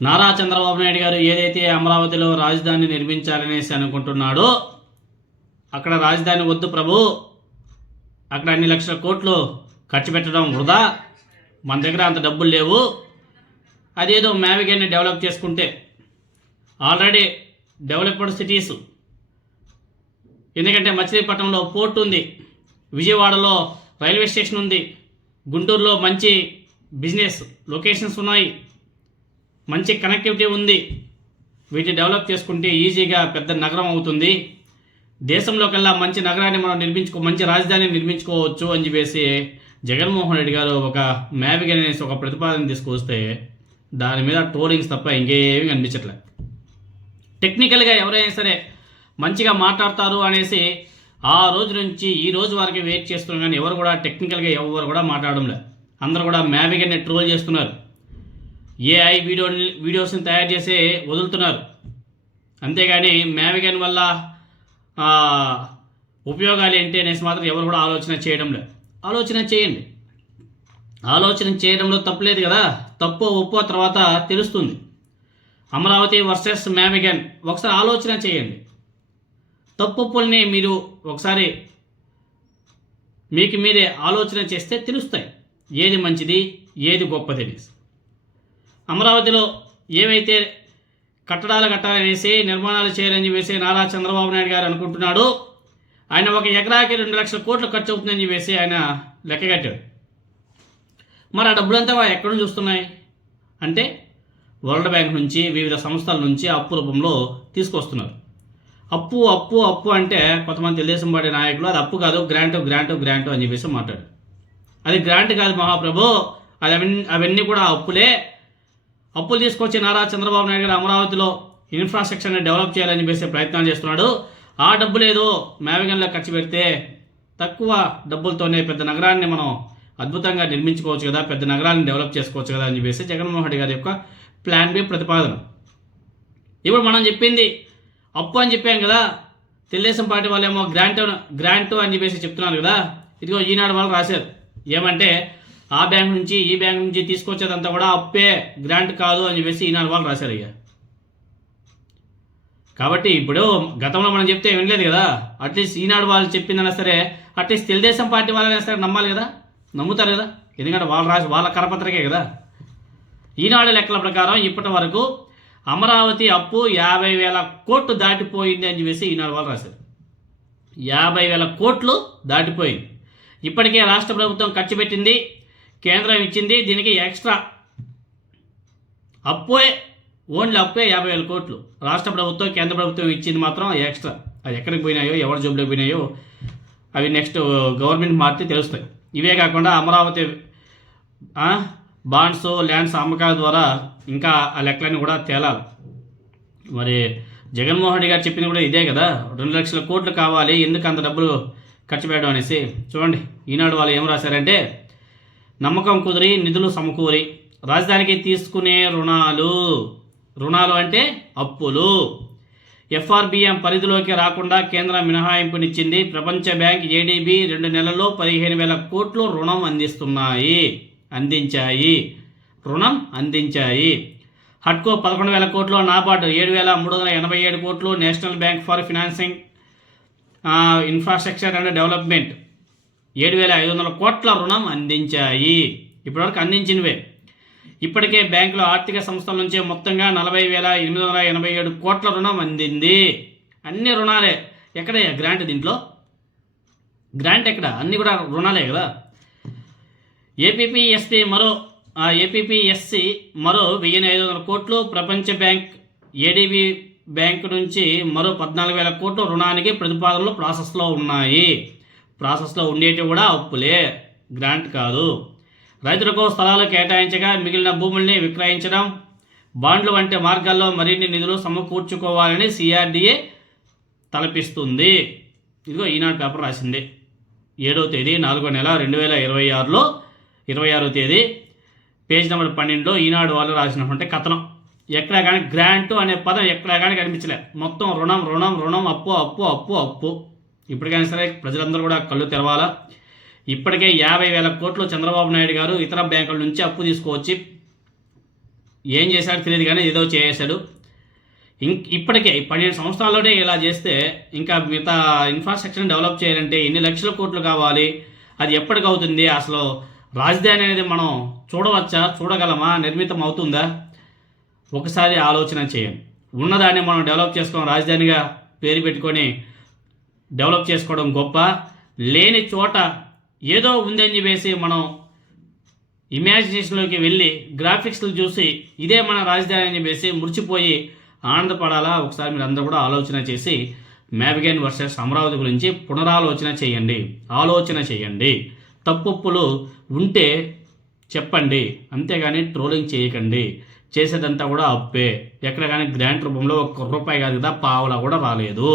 నారా చంద్రబాబు నాయుడు గారు ఏదైతే అమరావతిలో రాజధాని నిర్మించాలనేసి అనుకుంటున్నాడో అక్కడ రాజధాని వద్దు ప్రభు, అక్కడ అన్ని లక్షల కోట్లు ఖర్చు పెట్టడం వృధా, మన దగ్గర అంత డబ్బులు లేవు, అదేదో మ్యావిగన్ని డెవలప్ చేసుకుంటే ఆల్రెడీ డెవలప్డ్ సిటీస్, ఎందుకంటే మచిలీపట్నంలో పోర్ట్ ఉంది, విజయవాడలో రైల్వే స్టేషన్ ఉంది, గుంటూరులో మంచి బిజినెస్ లొకేషన్స్ ఉన్నాయి, మంచి కనెక్టివిటీ ఉంది, వీటిని డెవలప్ చేసుకుంటే ఈజీగా పెద్ద నగరం అవుతుంది, దేశంలో కల్లా మంచి నగరాన్ని మనం మంచి రాజధాని నిర్మించుకోవచ్చు అని చెప్పేసి జగన్మోహన్ రెడ్డి గారు ఒక మ్యావిగన్ అనేసి ఒక ప్రతిపాదన తీసుకొస్తే దాని మీద ట్రోలింగ్స్ తప్ప ఇంకేమీ కనిపించట్లే. టెక్నికల్గా ఎవరైనా సరే మంచిగా మాట్లాడతారు అనేసి ఆ రోజు నుంచి ఈ రోజు వరకు వెయిట్ చేస్తున్నారు, కానీ ఎవరు కూడా టెక్నికల్గా ఎవరు కూడా మాట్లాడడం లేదు. అందరూ కూడా మ్యావిగన్ని ట్రోల్ చేస్తున్నారు, ఏఐ వీడియోస్ని తయారు చేసి వదులుతున్నారు. అంతేగాని మ్యావిగన్ వల్ల ఉపయోగాలు ఏంటి అనేసి మాత్రం ఎవరు కూడా ఆలోచన చేయడం లేదు. ఆలోచన చేయండి, ఆలోచన చేయడంలో తప్పులేదు కదా, తప్పు ఒప్పో తర్వాత తెలుస్తుంది. అమరావతి వర్సెస్ మ్యావిగన్ ఒకసారి ఆలోచన చేయండి, తప్పుల్ని మీరు ఒకసారి మీకు మీరే ఆలోచన చేస్తే తెలుస్తాయి ఏది మంచిది ఏది గొప్పది అనేసి. అమరావతిలో ఏవైతే కట్టడాలు కట్టాలనేసి నిర్మాణాలు చేయాలని చెప్పేసి నారా చంద్రబాబు నాయుడు గారు అనుకుంటున్నాడు. ఆయన ఒక ఎకరాకి 2 లక్షల కోట్లు ఖర్చు అవుతుందని చెప్పేసి ఆయన లెక్క కట్టాడు. మరి ఆ డబ్బులంతా ఎక్కడి నుంచి వస్తున్నాయి అంటే వరల్డ్ బ్యాంక్ నుంచి వివిధ సంస్థల నుంచి అప్పు రూపంలో తీసుకొస్తున్నారు. అప్పు అప్పు అప్పు అంటే కొంతమంది తెలుగుదేశం పార్టీ నాయకులు అది అప్పు కాదు, గ్రాంటు అని చెప్పేసి మాట్లాడు. అది గ్రాంట్ కాదు మహాప్రభు, అవన్నీ కూడా అప్పులే. అప్పులు తీసుకొచ్చి నారా చంద్రబాబు నాయుడు గారు అమరావతిలో ఇన్ఫ్రాస్ట్రక్చర్ని డెవలప్ చేయాలని చెప్పేసి ప్రయత్నాలు చేస్తున్నాడు. ఆ డబ్బులు ఏదో మ్యావిగన్లో ఖర్చు పెడితే తక్కువ డబ్బులతోనే పెద్ద నగరాన్ని మనం అద్భుతంగా నిర్మించుకోవచ్చు కదా, పెద్ద నగరాన్ని డెవలప్ చేసుకోవచ్చు కదా అని చెప్పేసి జగన్మోహన్ రెడ్డి గారి యొక్క ప్లాన్ బి ప్రతిపాదన. ఇప్పుడు మనం చెప్పింది అప్పు అని చెప్పాం కదా, తెలుగుదేశం పార్టీ వాళ్ళేమో గ్రాంటు అని చెప్పేసి చెప్తున్నారు కదా. ఇదిగో ఈనాడు వాళ్ళు రాశారు ఏమంటే ఆ బ్యాంక్ నుంచి ఈ బ్యాంక్ నుంచి తీసుకొచ్చేదంతా కూడా అప్పే, గ్రాంట్ కాదు అని చెప్పేసి ఈనాడు వాళ్ళు రాశారు. అయ్యా కాబట్టి ఇప్పుడు గతంలో మనం చెప్తే వినలేదు కదా, అట్లీస్ట్ ఈనాడు వాళ్ళు చెప్పిందన్నా సరే అట్లీస్ట్ తెలుగుదేశం పార్టీ వాళ్ళైనా సరే నమ్మాలి కదా, నమ్ముతారు కదా, ఎందుకంటే వాళ్ళు రాసి వాళ్ళ కరపత్రకే కదా. ఈనాడు లెక్కల ప్రకారం ఇప్పటి వరకు అమరావతి అప్పు 50,000 కోట్లు దాటిపోయింది అని చెప్పేసి ఈనాడు వాళ్ళు రాశారు. 50,000 కోట్లు దాటిపోయింది. ఇప్పటికే రాష్ట్ర ప్రభుత్వం ఖర్చు పెట్టింది, కేంద్రం ఇచ్చింది, దీనికి ఎక్స్ట్రా అప్పే, ఓన్లీ అప్పే 50,000 కోట్లు రాష్ట్ర ప్రభుత్వం కేంద్ర ప్రభుత్వం ఇచ్చింది మాత్రం ఎక్స్ట్రా. అది ఎక్కడికి పోయినాయో ఎవరి జోబులోకి పోయినాయో అవి నెక్స్ట్ గవర్నమెంట్ మారితే తెలుస్తాయి. ఇవే కాకుండా అమరావతి బాండ్స్ ల్యాండ్స్ అమ్మకాల ద్వారా ఇంకా ఆ లెక్కలన్నీ కూడా తేలాలి. మరి జగన్మోహన్ రెడ్డి గారు చెప్పింది కూడా ఇదే కదా, 2 లక్షల కోట్లు కావాలి, ఎందుకు అంత డబ్బులు ఖర్చు పెట్టడం అనేసి. చూడండి ఈనాడు వాళ్ళు ఏం రాశారంటే, నమ్మకం కుదిరి నిధులు సమకూరి రాజధానికి తీసుకునే రుణాలు అంటే అప్పులు ఎఫ్ఆర్బిఎం పరిధిలోకి రాకుండా కేంద్రం మినహాయింపునిచ్చింది. ప్రపంచ బ్యాంక్ ఏడీబీ 2 నెలల్లో 15,000 కోట్లు రుణం అందించాయి. హట్కో 11,000 కోట్లు, నాబార్డు 7,387 కోట్లు, national bank for financing infrastructure and development 7,500 కోట్ల రుణం అందించాయి. ఇప్పటివరకు అందించినవే. ఇప్పటికే బ్యాంకులో ఆర్థిక సంస్థల నుంచే మొత్తంగా 40,887 కోట్ల రుణం అందింది. అన్ని రుణాలే. ఎక్కడ గ్రాంట్? దీంట్లో గ్రాంట్ ఎక్కడ? అన్నీ కూడా రుణాలే కదా. ఏపీపీఎస్సీ మరో 1,500 కోట్లు, ప్రపంచ బ్యాంక్ ఏడీబీ బ్యాంకు నుంచి మరో 14,000 కోట్ల రుణానికి ప్రతిపాదనలు ప్రాసెస్లో ఉన్నాయి. ప్రాసెస్లో ఉండేవి కూడా అప్పులే, గ్రాంట్ కాదు. రైతులకు స్థలాలు కేటాయించగా మిగిలిన భూముల్ని విక్రయించడం, బాండ్లు వంటి మార్గాల్లో మరిన్ని నిధులు సమకూర్చుకోవాలని సిఆర్డీఏ తలపిస్తుంది. ఇదిగో ఈనాడు పేపర్ రాసింది 7వ తేదీ 4వ నెల 2026లో 26వ తేదీ పేజ్ నెంబర్ 12లో ఈనాడు వాళ్ళు రాసినటువంటి కథనం. ఎక్కడా కానీ గ్రాంటు అనే పదం ఎక్కడా కానీ కనిపించలే. మొత్తం రుణం అప్పు. ఇప్పటికైనా సరే ప్రజలందరూ కూడా కళ్ళు తెరవాలా. ఇప్పటికే 50,000 కోట్లు చంద్రబాబు నాయుడు గారు ఇతర బ్యాంకుల నుంచి అప్పు తీసుకువచ్చి ఏం చేశాడో తెలియదు కానీ ఏదో చేశాడు. ఇప్పటికే 12 సంవత్సరాల్లోనే ఇలా చేస్తే ఇంకా మిగతా ఇన్ఫ్రాస్ట్రక్చర్ని డెవలప్ చేయాలంటే ఎన్ని లక్షల కోట్లు కావాలి, అది ఎప్పటికవుతుంది, అసలు రాజధాని అనేది మనం చూడవచ్చా, చూడగలమా, నిర్మితం అవుతుందా, ఒకసారి ఆలోచన చేయండి. ఉన్నదాన్ని మనం డెవలప్ చేసుకోవడం, రాజధానిగా పేరు పెట్టుకొని డెవలప్ చేసుకోవడం గొప్ప, లేని చోట ఏదో ఉందని చెప్పేసి మనం ఇమాజినేషన్లోకి వెళ్ళి గ్రాఫిక్స్లు చూసి ఇదే మన రాజధాని అని చెప్పేసి మురిచిపోయి ఆనందపడాలా? ఒకసారి మీరు అందరూ కూడా ఆలోచన చేసి మ్యాబిగన్ వర్సెస్ అమరావతి గురించి ఆలోచన చేయండి. తప్పులు ఉంటే చెప్పండి, అంతేగాని ట్రోలింగ్ చేయకండి. చేసేదంతా కూడా అప్పే. ఎక్కడ కానీ గ్రాంట్ రూపంలో ₹1 కాదు కదా, పావలా కూడా రాలేదు.